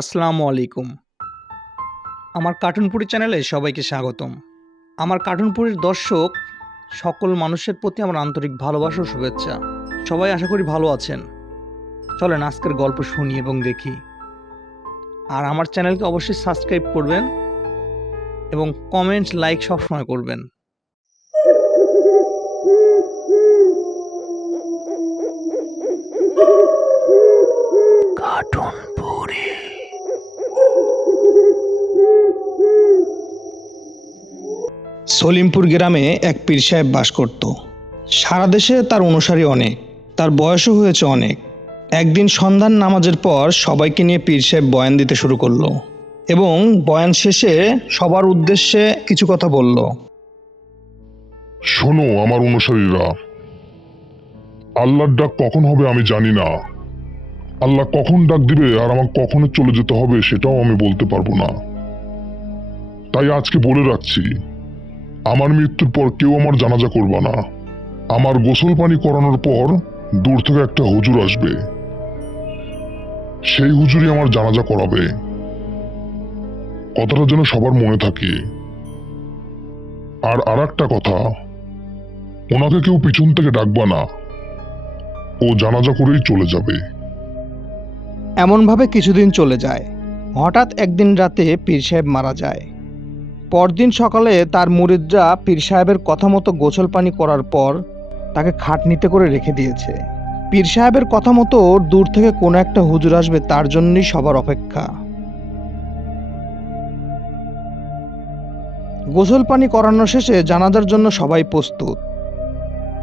আসসালামু আলাইকুম। আমার কার্টুনপুরি চ্যানেলে সবাইকে স্বাগতম। আমার কার্টুনপুরির দর্শক সকল মানুষের প্রতি আমার আন্তরিক ভালোবাসা ও শুভেচ্ছা। সবাই আশা করি ভালো আছেন। চলেন আজকের গল্প শুনি এবং দেখি। আর আমার চ্যানেলকে অবশ্যই সাবস্ক্রাইব করবেন এবং কমেন্ট, লাইক সবসময় করবেন। কার্টুনপুরি। সলিমপুর গ্রামে এক পীর সাহেব বাস করত। সারা দেশে তার অনুসারী অনেক, তার বয়সও হয়েছে অনেক। একদিন সন্ধ্যার নামাজের পর সবাইকে নিয়ে পীর সাহেব বয়ান দিতে শুরু করলো এবং বয়ান শেষে সবার উদ্দেশ্যে কিছু কথা বলল। শোনো আমার অনুসারীরা, আল্লাহর ডাক কখন হবে আমি জানি না। আল্লাহ কখন ডাক দিবে আর আমার কখনো চলে যেতে হবে সেটাও আমি বলতে পারবো না। তাই আজকে বলে রাখছি, আমার মৃত্যুর পর কেউ আমার জানাজা করবে না। আমার গোসল পানি করানোর পর দূর থেকে একটা হুজুর আসবে, সেই হুজুরই আমার জানাজা করাবে। কথাটা যেন সবার মনে থাকে। আর একটা কথা, ওনাকে কেউ পিছন থেকে ডাকবা না, ও জানাজা করেই চলে যাবে। এমনভাবে কিছুদিন চলে যায়। হঠাৎ একদিন রাতে পীর সাহেব মারা যায়। পরদিন সকালে তার মুরিদরা পীর সাহেবের কথা মতো গোসল পানি করার পর তাকে খাটনিতে করে রেখে দিয়েছে। পীর সাহেবের কথা মতো দূর থেকে কোনো একটা হুজুর আসবে, তার জন্যই সবার অপেক্ষা। গোসল পানি করানো শেষে জানাজার জন্য সবাই প্রস্তুত,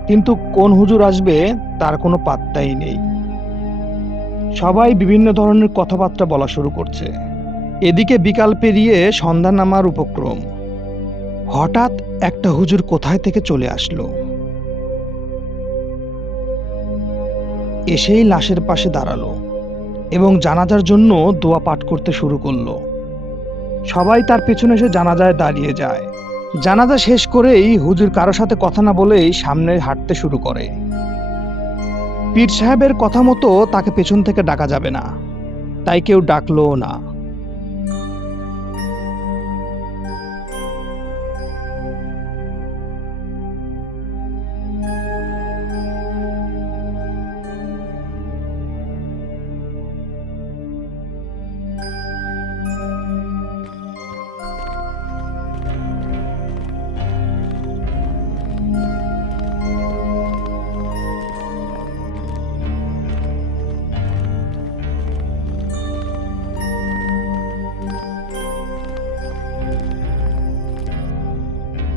কিন্তু কোন হুজুর আসবে তার কোনো পাত্তাই নেই। সবাই বিভিন্ন ধরনের কথাবার্তা বলা শুরু করছে। এদিকে বিকাল পেরিয়ে সন্ধ্যা নামার উপক্রম। হঠাৎ একটা হুজুর কোথায় থেকে চলে আসলো, এসেই লাশের পাশে দাঁড়ালো এবং জানাজার জন্য দোয়া পাঠ করতে শুরু করলো। সবাই তার পেছনে এসে জানাজায় দাঁড়িয়ে যায়। জানাজা শেষ করেই হুজুর কারো সাথে কথা না বলেই সামনে হাঁটতে শুরু করে। পীর সাহেবের কথা মতো তাকে পেছন থেকে ডাকা যাবে না, তাই কেউ ডাকলোও না।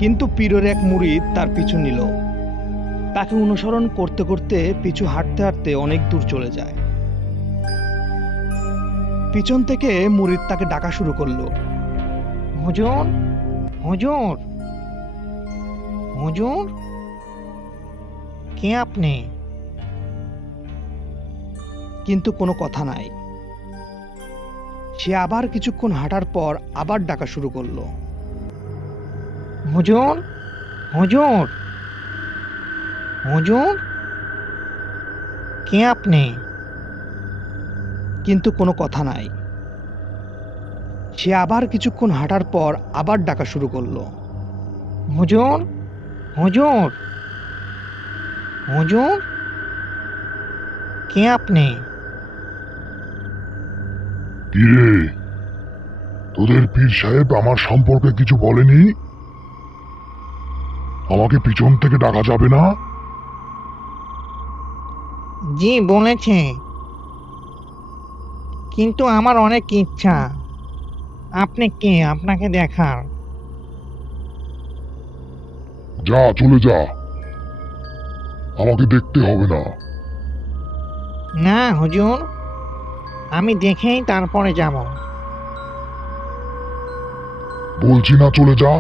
কিন্তু পীরের এক মুরিদ তার পিছু নিল। তাকে অনুসরণ করতে করতে পিছু হাঁটতে হাঁটতে অনেক দূর চলে যায়। পিছন থেকে মুরিদ তাকে ডাকা শুরু করলো, হুজুর, হুজুর, হুজুর, কে আপনি? কিন্তু কোনো কথা নাই। সে আবার কিছুক্ষণ হাঁটার পর আবার ডাকা শুরু করলো, হুজুর, হুজুর, হুজুর, কে আপনি? কিন্তু কোনো কথা নাই। সে আবার কিছুক্ষণ হাঁটার পর আবার ডাকা শুরু করলো, হুজুর, হুজুর, হুজুর, কে আপনি? কিরে, তোদের পীর সাহেব আমার সম্পর্কে কিছু বলেনি? আমাকে পিছন থেকে ডাকা যাবে না? জি বলেছে, কিন্তু আমার অনেক ইচ্ছা আপনি কে আপনাকে দেখার। যা, চলে যা, আমাকে দেখতে হবে না। না হুজুর, আমি দেখেই তারপরে যাব। বলছি না, চলে যা,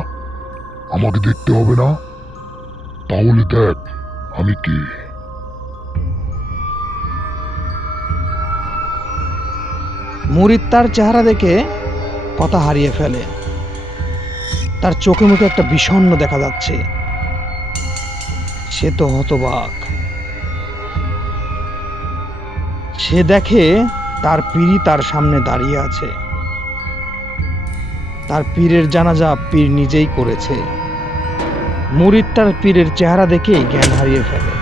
আমাকে দেখতে হবে না। তাহলে দেখ আমি কে। মুরিদ তার চেহারা দেখে কথা হারিয়ে ফেলে। তার চোখে মুখে একটা বিষণ্ণ দেখা যাচ্ছে। সে তো হতবাক। সে দেখে তার পীরই তার সামনে দাঁড়িয়ে আছে। তার পীরের জানাজা পীর নিজেই করেছে। মুরিদ তার পীরের চেহারা দেখেই জ্ঞান হারিয়ে ফেলে।